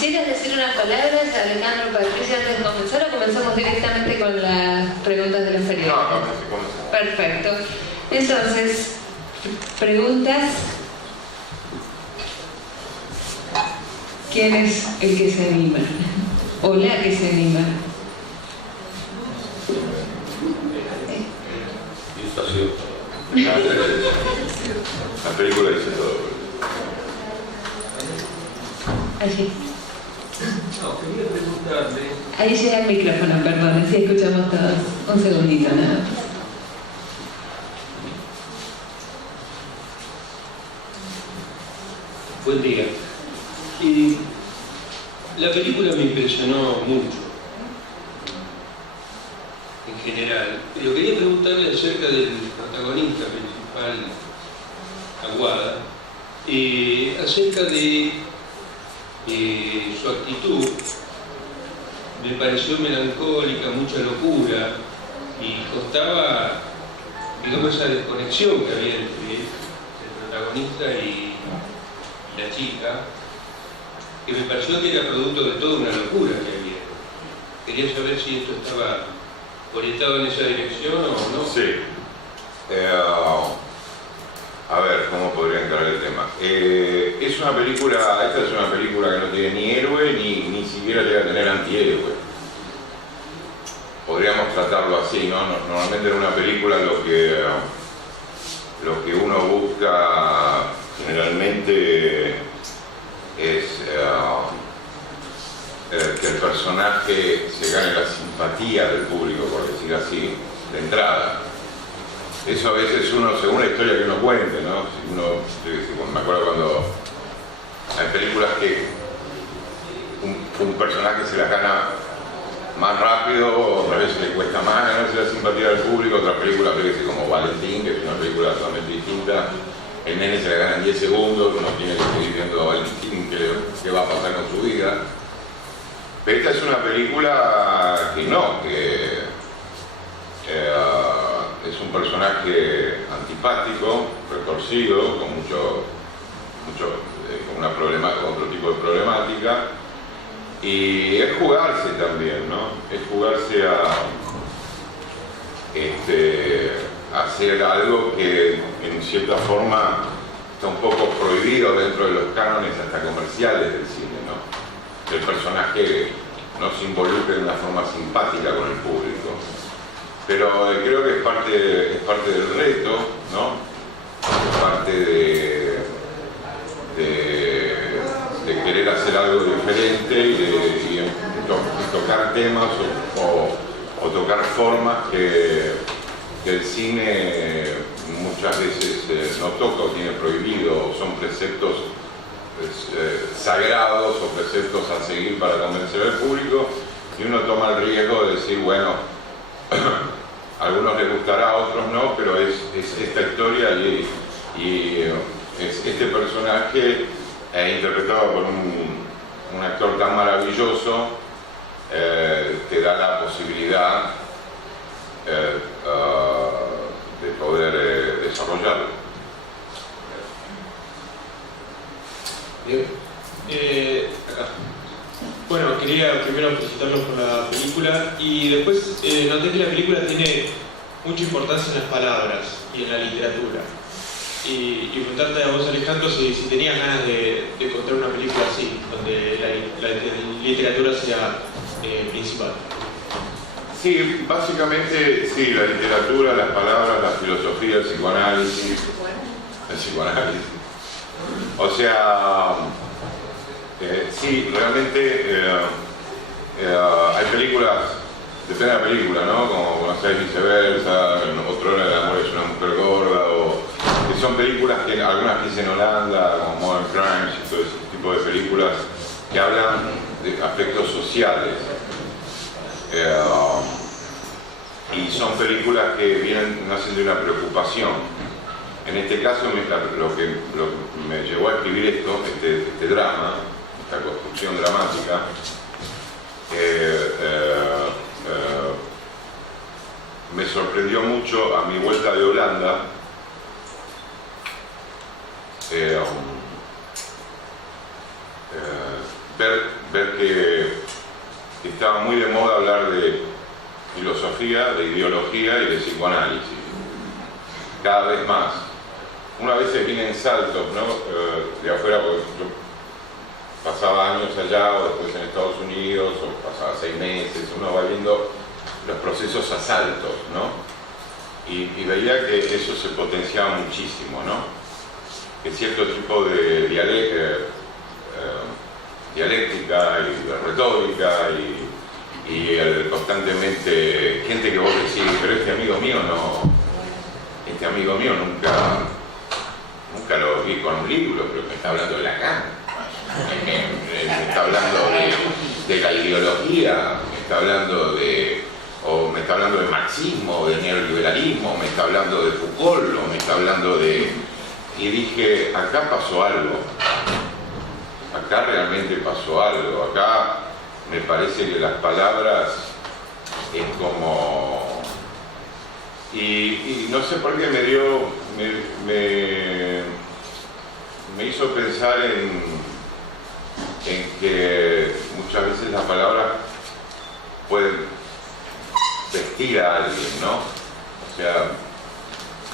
¿Quisieras decir unas palabras, Alejandro, Patricia, antes de comenzar, o comenzamos directamente con las preguntas de los periodistas? No, Perfecto. Entonces, preguntas. ¿Quién es el que se anima? ¿O la que se anima? La película dice todo. Allí. No, quería preguntarle. Ahí llega el micrófono, perdón, así escuchamos todos. Un segundito nada más. Buen día. La película me impresionó mucho, en general. Pero quería preguntarle acerca del protagonista principal, Aguada, acerca de su actitud. Me pareció melancólica, mucha locura, y costaba, digamos, esa desconexión que había entre el protagonista y la chica, que me pareció que era producto de toda una locura que había. Quería saber si esto estaba orientado en esa dirección o no. Sí. A ver, ¿cómo podría encarar el tema? Es una película, esta es una película que no tiene ni héroe ni siquiera llega a tener antihéroe. Podríamos tratarlo así, ¿no? Normalmente en una película lo que uno busca generalmente es que el personaje se gane la simpatía del público, por decir así, de entrada. Eso a veces uno, según la historia que uno cuente, ¿no? Me acuerdo cuando hay películas que un personaje se la gana más rápido, otras veces le cuesta más ganarse la simpatía del público, otras películas como Valentín, que es una película totalmente distinta, el nene se la gana en 10 segundos, uno tiene que seguir viendo a Valentín qué va a pasar con su vida. Pero esta es una película que no, que es un personaje antipático, retorcido, con otro tipo de problemática, y es jugarse también, ¿no? Es jugarse a hacer algo que en cierta forma está un poco prohibido dentro de los cánones hasta comerciales del cine, ¿no? El personaje no se involucra de una forma simpática con el público. Pero creo que es parte del reto, ¿no? Es parte de querer hacer algo diferente y tocar temas o tocar formas que el cine muchas veces no toca o tiene prohibido, o son preceptos sagrados o preceptos a seguir para convencer al público, y uno toma el riesgo de decir, bueno, a algunos les gustará, a otros no, pero es esta historia y es este personaje interpretado por un actor tan maravilloso, te da la posibilidad de poder desarrollarlo. Bien. Acá. Bueno, quería primero felicitarlos por la película y después noté que la película tiene mucha importancia en las palabras y en la literatura. Y preguntarte a vos, Alejandro, si tenías ganas de contar una película así, donde la literatura sea principal. Sí, básicamente sí, la literatura, las palabras, la filosofía, el psicoanálisis. El psicoanálisis. O sea, sí, realmente hay películas, depende de la película, ¿no? Como Conocer Viceversa, Otro El amor es una mujer gorda, o que son películas que algunas que hice en Holanda, como Modern Crimes y todo ese tipo de películas que hablan de aspectos sociales. Y son películas que nacen de una preocupación. En este caso, lo que me llevó a escribir este drama, esta construcción dramática, me sorprendió mucho a mi vuelta de Holanda, ver ver que estaba muy de moda hablar de filosofía, de ideología y de psicoanálisis. Cada vez más. Una vez viene en saltos, ¿no? De afuera, porque yo pasaba años allá o después en Estados Unidos, o pasaba 6 meses, uno va viendo los procesos a saltos, ¿no? Y veía que eso se potenciaba muchísimo, ¿no? Que cierto tipo de dialéctica y de retórica y constantemente gente que vos decís, pero este amigo mío nunca lo vi con un libro, pero me está hablando de la cama, me está hablando de la ideología, me está hablando de marxismo, de neoliberalismo, me está hablando de Foucault, me está hablando de... Y dije, acá pasó algo, acá realmente pasó algo, acá me parece que las palabras es como... Y no sé por qué me hizo pensar en que muchas veces las palabras pueden vestir a alguien, ¿no? O sea,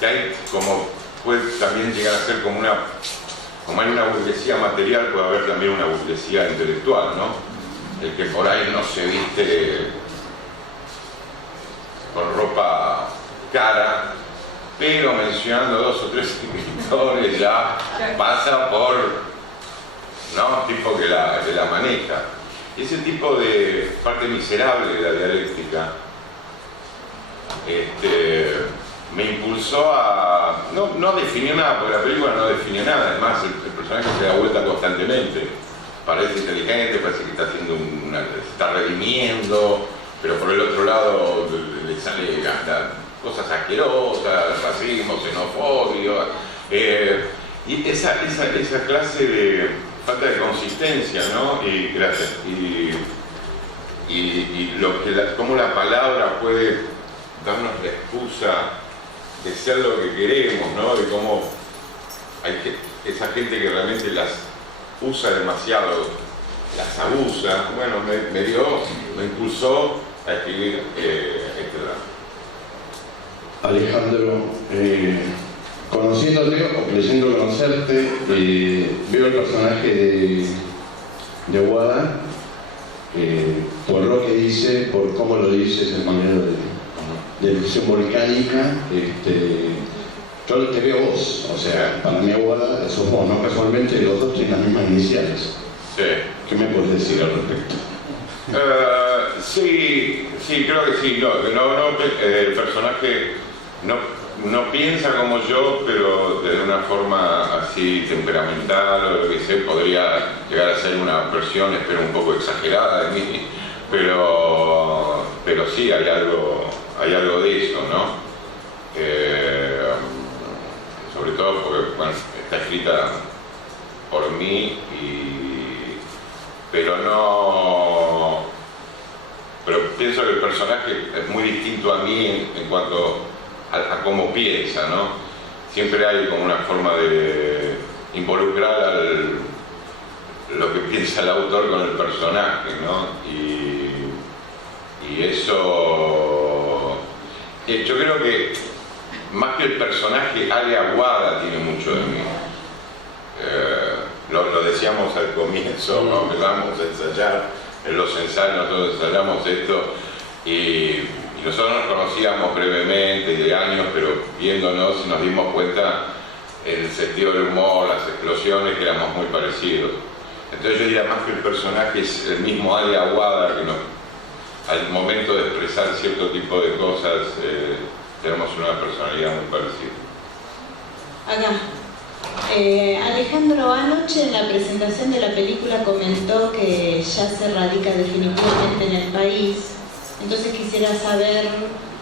que hay como, puede también llegar a ser como hay una burguesía material, puede haber también una burguesía intelectual, ¿no? El que por ahí no se viste con ropa cara, pero mencionando 2 o 3 escritores ya pasa por, ¿no? Tipo que la maneja. Y ese tipo de parte miserable de la dialéctica me impulsó a no definir nada, porque la película no define nada. Además el personaje se da vuelta constantemente, parece inteligente, parece que está haciendo se está redimiendo, pero por el otro lado le sale cosas asquerosas, racismo, xenofobia, y esa clase de falta de consistencia, ¿no? Y gracias. Y cómo la palabra puede darnos la excusa de ser lo que queremos, ¿no? De cómo esa gente que realmente las usa demasiado, las abusa. Bueno, me impulsó a escribir este drama. Alejandro, conociéndote o creyendo conocerte, veo el personaje de Wada, por lo que dice, por cómo lo dice, esa manera de elección volcánica. Yo te veo vos, o sea, para mí Wada sos vos, ¿no? Casualmente los dos tienen las mismas iniciales. Sí. ¿Qué me puedes decir al respecto? Sí, creo que sí. El personaje no piensa como yo, pero de una forma así temperamental o lo que sé, podría llegar a ser una versión, espero, un poco exagerada de mí, pero sí hay algo de eso, ¿no? Sobre todo porque, bueno, está escrita por mí, pero pienso que el personaje es muy distinto a mí en cuanto a cómo piensa, ¿no? Siempre hay como una forma de involucrar lo que piensa el autor con el personaje, ¿no? Y eso, yo creo que más que el personaje, Ale Aguada tiene mucho de mí. Lo decíamos al comienzo, ¿no? Empezamos a ensayar, en los ensayos nosotros ensayamos esto y nosotros nos conocíamos brevemente de años, pero viéndonos nos dimos cuenta el sentido del humor, las explosiones, que éramos muy parecidos. Entonces yo diría más que el personaje es el mismo Ale Aguada, que al momento de expresar cierto tipo de cosas tenemos una personalidad muy parecida. Acá. Alejandro, anoche en la presentación de la película comentó que ya se radica definitivamente en el país. Entonces quisiera saber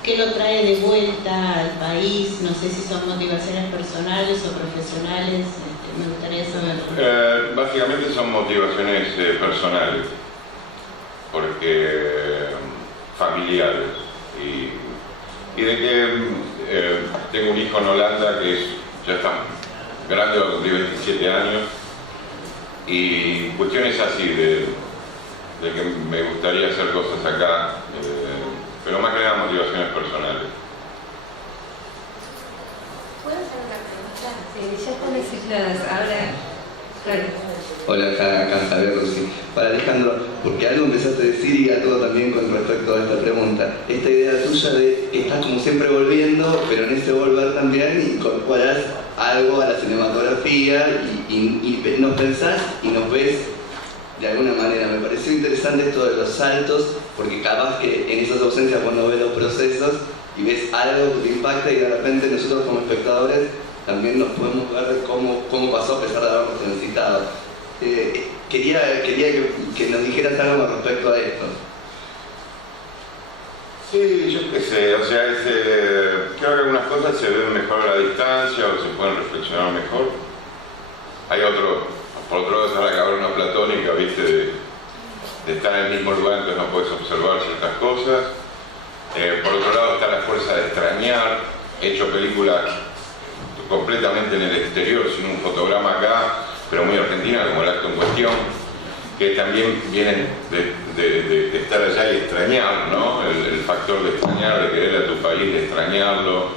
qué lo trae de vuelta al país. No sé si son motivaciones personales o profesionales. Me gustaría saber. Básicamente son motivaciones personales, porque familiares. Y de que tengo un hijo en Holanda que ya está grande, va a cumplir 27 años, y cuestiones así de que me gustaría hacer cosas acá, pero más que nada motivaciones personales. ¿Puedo hacer una pregunta? Sí, ya están designadas. Ahora, claro. Hola, acá Javier Rossi. Para Alejandro, porque algo empezaste a decir y a todo también con respecto a esta pregunta. Esta idea tuya de estás como siempre volviendo, pero en ese volver también incorporás algo a la cinematografía y nos pensás y nos ves de alguna manera. Me pareció interesante esto de los saltos, porque capaz que en esas ausencias cuando ves los procesos y ves algo que te impacta y de repente nosotros como espectadores también nos podemos ver cómo pasó a pesar de habernos transitado. Quería que nos dijeras algo con respecto a esto. Sí, yo qué sé, o sea, creo que algunas cosas se ven mejor a la distancia o se pueden reflexionar mejor. Hay por otro lado está la caverna platónica, viste, de estar en el mismo lugar, entonces no puedes observar ciertas cosas. Por otro lado está la fuerza de extrañar. He hecho películas completamente en el exterior, sin un fotograma acá, pero muy argentina, como el acto en cuestión, que también vienen de estar allá y extrañar, ¿no? El factor de extrañar, de querer a tu país, de extrañarlo.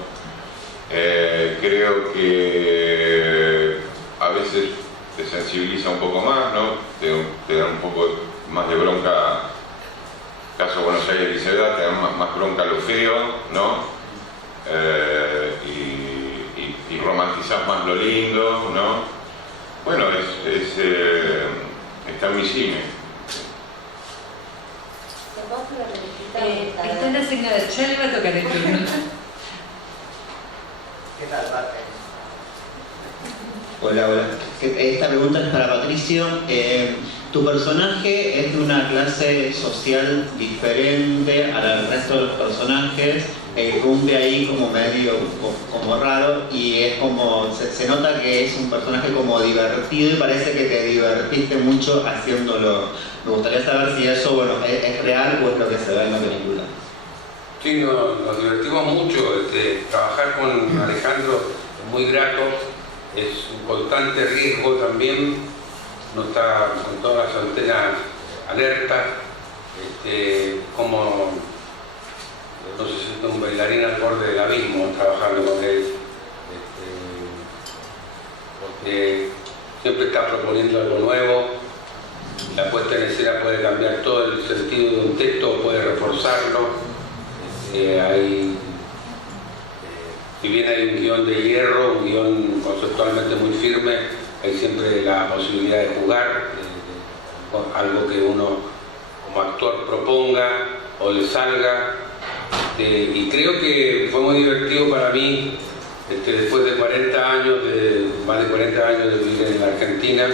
Creo que a veces te sensibiliza un poco más, ¿no? Te da un poco más de bronca, caso Buenos Aires y Ciudad, te da más bronca lo feo, ¿no? Y romantizás más lo lindo, ¿no? Bueno, está en mi cine. Están asignadas, ya le va a tocar el turno. ¿Qué tal, Barte? Hola. Esta pregunta es para Patricio. Tu personaje es de una clase social diferente al resto de los personajes, irrumpe ahí como medio como raro y es como se nota que es un personaje como divertido y parece que te divertiste mucho haciéndolo. Me gustaría saber si eso es real o es lo que se ve en la película. Sí, nos divertimos mucho. Trabajar con Alejandro es muy grato, es un constante riesgo también. No está con todas las antenas alertas, como no se siente un bailarín al borde del abismo trabajando con él, porque siempre está proponiendo algo nuevo. La puesta en escena puede cambiar todo el sentido de un texto, puede reforzarlo. Si bien hay un guión de hierro, un guión conceptualmente muy firme, hay siempre la posibilidad de jugar, algo que uno como actor proponga o le salga. Y creo que fue muy divertido para mí, después de más de 40 años de vivir en la Argentina,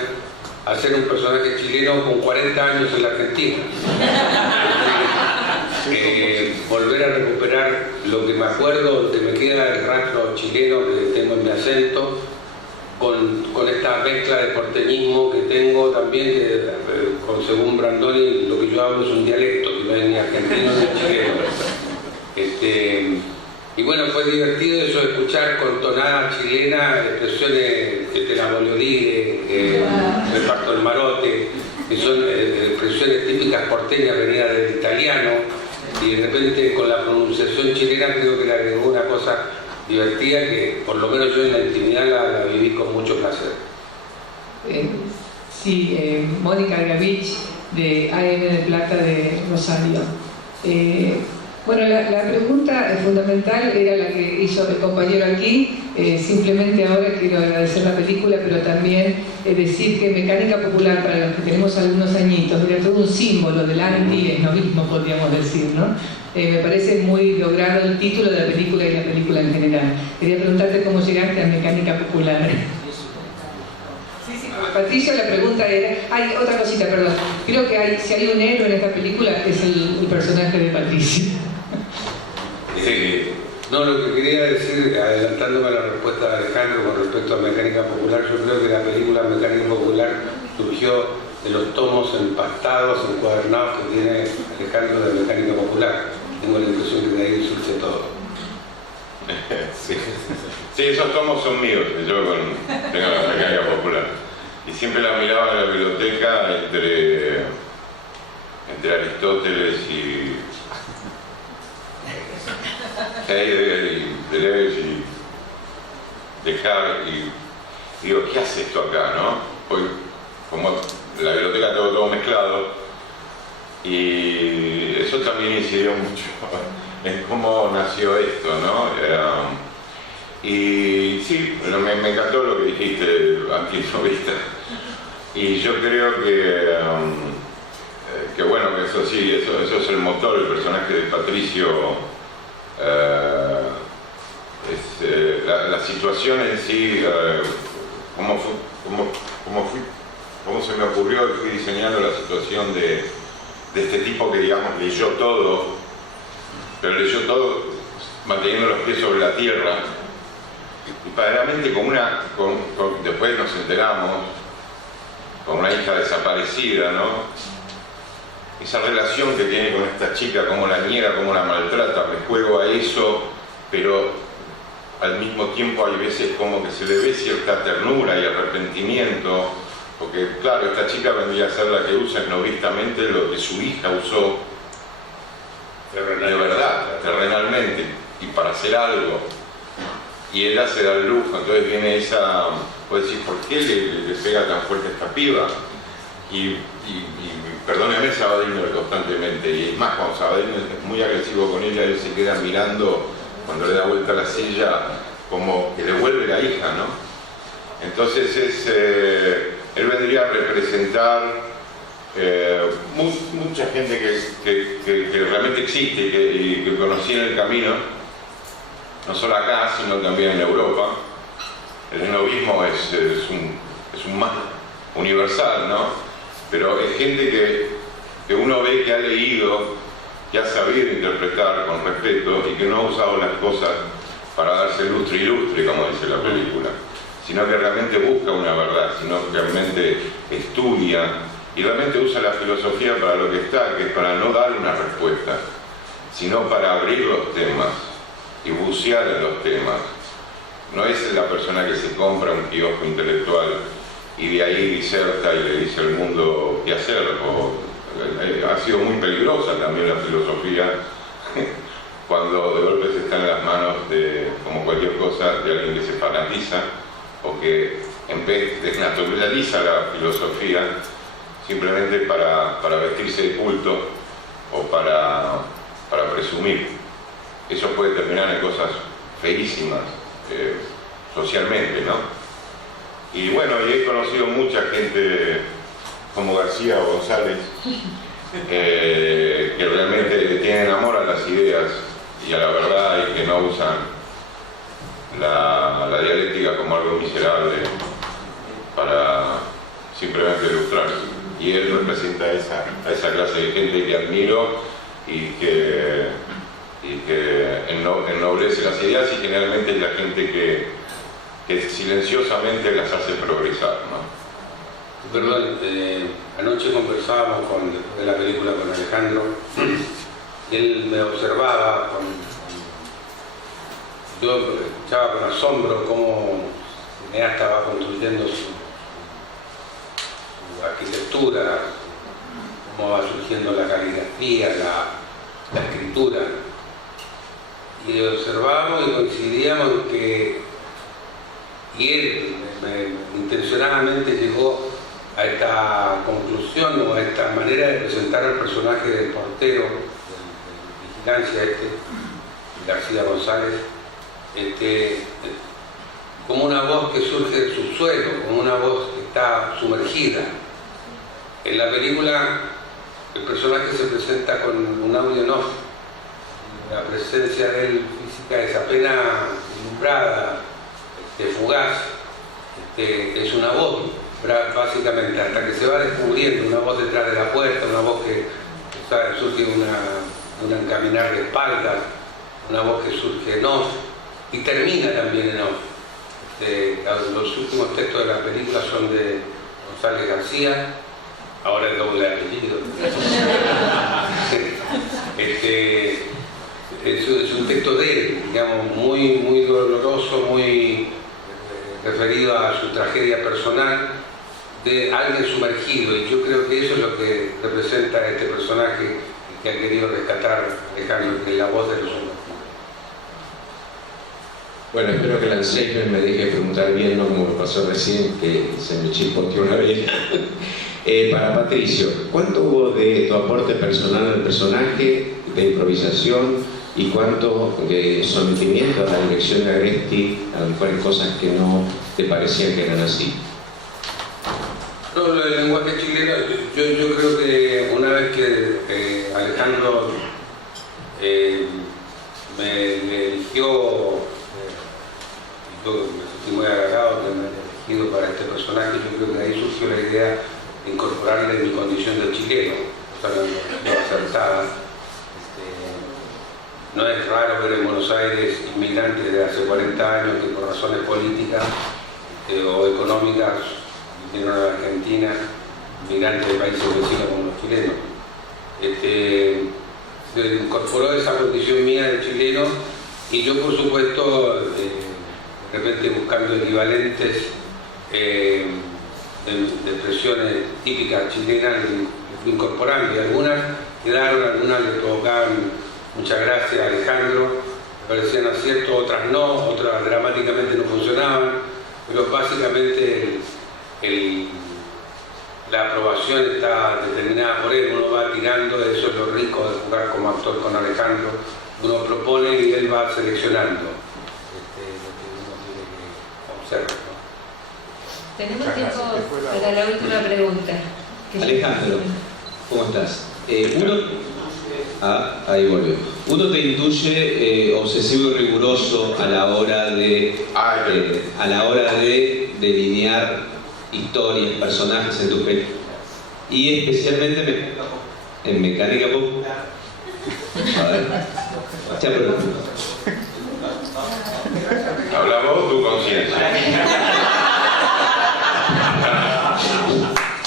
hacer un personaje chileno con 40 años en la Argentina. Volver a recuperar lo que me acuerdo, lo que me queda del rastro chileno que tengo en mi acento, con esta mezcla de porteñismo que tengo también, según Brandoni, lo que yo hablo es un dialecto, que no es ni argentino ni chileno. Y bueno, fue divertido eso de escuchar con tonada chilena expresiones que te la Boliorí, reparto del marote, que son expresiones típicas porteñas venidas del italiano, y de repente con la pronunciación chilena creo que le agregó una cosa divertida que por lo menos yo en la intimidad la viví con mucho placer. Mónica Gavich de AM de Plata de Rosario. Bueno, la pregunta fundamental era la que hizo mi compañero aquí. Simplemente ahora quiero agradecer la película, pero también decir que Mecánica Popular, para los que tenemos algunos añitos, era todo un símbolo del anti-esnovismo, podríamos decir, ¿no? Me parece muy logrado el título de la película y la película en general. Quería preguntarte cómo llegaste a Mecánica Popular. Sí, Patricio, la pregunta era... Hay otra cosita, perdón. Creo que si hay un héroe en esta película es el personaje de Patricio. No, lo que quería decir, adelantándome a la respuesta de Alejandro con respecto a Mecánica Popular, yo creo que la película Mecánica Popular surgió de los tomos empastados, encuadernados que tiene Alejandro de Mecánica Popular. Tengo la impresión que de ahí surge todo. Sí, esos tomos son míos, que yo tengo la Mecánica Popular. Y siempre la miraba en la biblioteca entre Aristóteles y Heidegger y Deleuze y Descartes, y digo, ¿qué hace esto acá, no? Hoy, como en la biblioteca tengo todo mezclado, y eso también incidió mucho en cómo nació esto, ¿no? Y sí, me encantó lo que dijiste, antinovista, y yo creo que bueno, que eso sí, eso es el motor, el personaje de Patricio, la situación en sí, cómo se me ocurrió y fui diseñando la situación de este tipo que, digamos, leyó todo, pero leyó todo manteniendo los pies sobre la tierra, y paralelamente después nos enteramos, con una hija desaparecida, ¿no? Esa relación que tiene con esta chica, cómo la niega, cómo la maltrata, me juego a eso, pero al mismo tiempo hay veces como que se le ve cierta ternura y arrepentimiento, porque claro, esta chica vendría a ser la que usa esnovistamente lo que su hija usó de verdad, terrenalmente, y para hacer algo, y ella se da el lujo. Entonces viene esa, puedes decir, ¿por qué le pega tan fuerte a esta piba? Y perdóneme Sabatino constantemente, y más cuando Sabatino es muy agresivo con ella, él se queda mirando cuando le da vuelta a la silla, como que le vuelve la hija, ¿no? Entonces él vendría a representar mucha gente que realmente existe y que conocí en el camino, no solo acá, sino también en Europa. El esnovismo es un mal universal, ¿no? Pero es gente que uno ve que ha leído, que ha sabido interpretar con respeto y que no ha usado las cosas para darse lustre y lustre, como dice la película, sino que realmente busca una verdad, sino que realmente estudia y realmente usa la filosofía para lo que está, que es para no dar una respuesta, sino para abrir los temas y bucear en los temas. No es la persona que se compra un kiosco intelectual y de ahí diserta y le dice al mundo qué hacer. Ha sido muy peligrosa también la filosofía cuando de golpe se está en las manos de, como cualquier cosa, de alguien que se fanatiza o que en vez desnaturaliza la filosofía simplemente para vestirse de culto o para presumir. Eso puede terminar en cosas feísimas socialmente, ¿no? Y bueno, y he conocido mucha gente como García o González que realmente tienen amor a las ideas y a la verdad y que no usan la dialéctica como algo miserable para simplemente ilustrarse. Y él representa a esa clase de gente que admiro y que ennoblece las ideas y generalmente es la gente que silenciosamente las hace progresar, ¿no? Perdón, anoche conversábamos después de la película con Alejandro. Él me observaba, yo escuchaba con asombro cómo el cineasta va construyendo su arquitectura, cómo va surgiendo la caligrafía, la escritura. Y observábamos y coincidíamos en que, y él intencionadamente llegó a esta conclusión o a esta manera de presentar al personaje del portero, de vigilancia García González, como una voz que surge del subsuelo, como una voz que está sumergida. En la película el personaje se presenta con un audio en off, la presencia de él física es apenas vislumbrada, fugaz, es una voz básicamente, hasta que se va descubriendo una voz detrás de la puerta, una voz que surge un encaminar de espaldas, una voz que surge en off y termina también en off. Los últimos textos de la película son de González García, ahora el doble apellido. Es un texto de él, digamos, muy doloroso, muy referido a su tragedia personal, de alguien sumergido, y yo creo que eso es lo que representa este personaje que ha querido rescatar Alejandro, que es la voz de los hombres. Bueno, espero que el Alzheimer me deje preguntar bien, no como me pasó recién, que se me chispoteó una vez. Para Patricio, ¿cuánto hubo de tu aporte personal al personaje, de improvisación, y cuánto de sometimiento a la dirección de Agresti, a mejores cosas que no te parecían que eran así? No, lo del lenguaje chileno, yo creo que una vez que Alejandro me eligió, yo me sentí muy halagado que me haya elegido para este personaje. Yo creo que de ahí surgió la idea de incorporarle mi condición de chileno, no acertada. No es raro ver en Buenos Aires inmigrantes de hace 40 años que por razones políticas o económicas vinieron a la Argentina, inmigrantes de países vecinos como los chilenos. Se incorporó esa condición mía de chileno y yo, por supuesto, de repente buscando equivalentes de expresiones típicas chilenas, le fui incorporando, y algunas quedaron, algunas le provocaban muchas gracias a Alejandro, me parecían aciertos, otras no, otras dramáticamente no funcionaban, pero básicamente la aprobación está determinada por él. Uno va tirando, eso es lo rico de jugar como actor con Alejandro, uno propone y él va seleccionando lo que uno quiere que observe, ¿no? Tenemos tiempo para la última pregunta. Alejandro, ¿cómo estás? Ahí volvió. Uno te intuye obsesivo y riguroso a la hora de delinear historias, personajes en tu película, y especialmente en Mecánica Popular. A ver, ya pregunto. Habla vos, tu conciencia.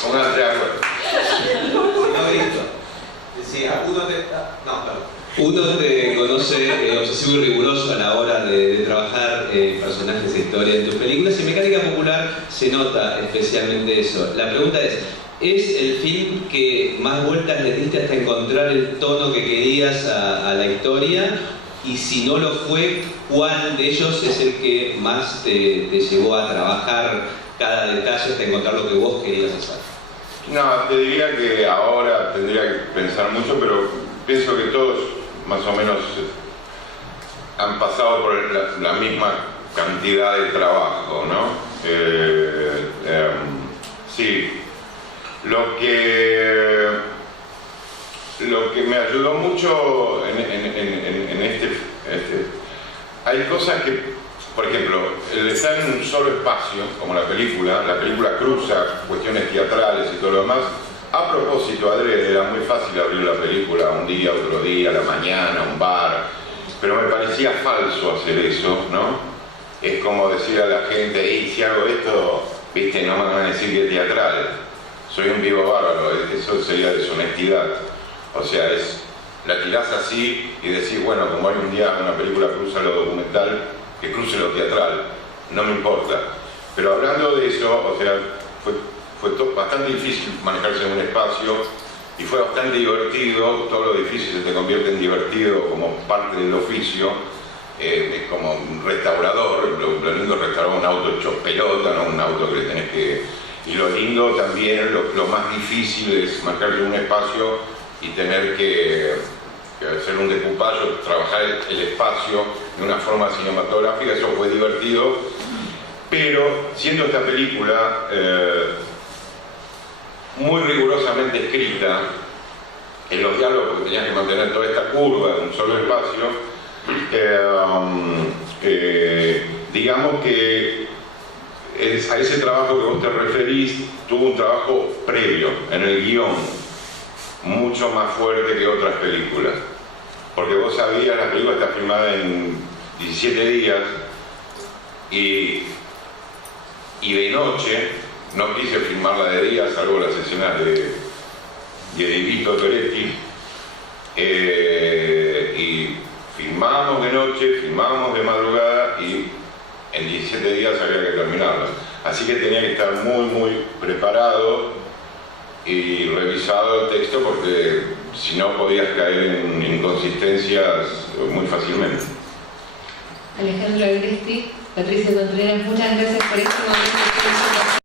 Póngase de acuerdo. Uno te conoce obsesivo y riguroso a la hora de trabajar personajes e historias en tus películas, y en Mecánica Popular se nota especialmente eso. La pregunta ¿es el film que más vueltas le diste hasta encontrar el tono que querías a la historia? Y si no lo fue, ¿cuál de ellos es el que más te llevó a trabajar cada detalle hasta encontrar lo que vos querías hacer? No, te diría que ahora tendría que pensar mucho, pero pienso que todos más o menos han pasado por la misma cantidad de trabajo, ¿no? Sí, lo que me ayudó mucho en este hay cosas que, por ejemplo, el estar en un solo espacio, como la película cruza cuestiones teatrales y todo lo demás. A propósito, adrede, era muy fácil abrir la película un día, otro día, a la mañana, un bar, pero me parecía falso hacer eso, ¿no? Es como decir a la gente, y si hago esto, viste, no me van a decir que es teatral, soy un vivo bárbaro, eso sería deshonestidad. O sea, la tirás así y decís, bueno, como hay un día una película cruza lo documental, que cruce lo teatral, no me importa. Pero hablando de eso, o sea, fue bastante difícil manejarse en un espacio y fue bastante divertido. Todo lo difícil se te convierte en divertido como parte del oficio. Es como un restaurador, lo lindo es restaurar un auto hecho pelota, no un auto que tenés que... Y lo lindo también, lo más difícil es manejarse en un espacio y tener que hacer un decoupage, trabajar el espacio de una forma cinematográfica. Eso fue divertido, pero siendo esta película muy rigurosamente escrita, en los diálogos, porque tenías que mantener toda esta curva en un solo espacio, digamos que a ese trabajo que vos te referís tuvo un trabajo previo en el guión mucho más fuerte que otras películas, porque vos sabías, la película está filmada en 17 días y de noche. No quise filmarla de día, salvo las escenas de Vito Toretti, y filmábamos de noche, filmábamos de madrugada, y en 17 días había que terminarla. Así que tenía que estar muy preparado y revisado el texto, porque si no podías caer en inconsistencias muy fácilmente. Alejandro Agresti, Patricia Contreras, muchas gracias por este momento.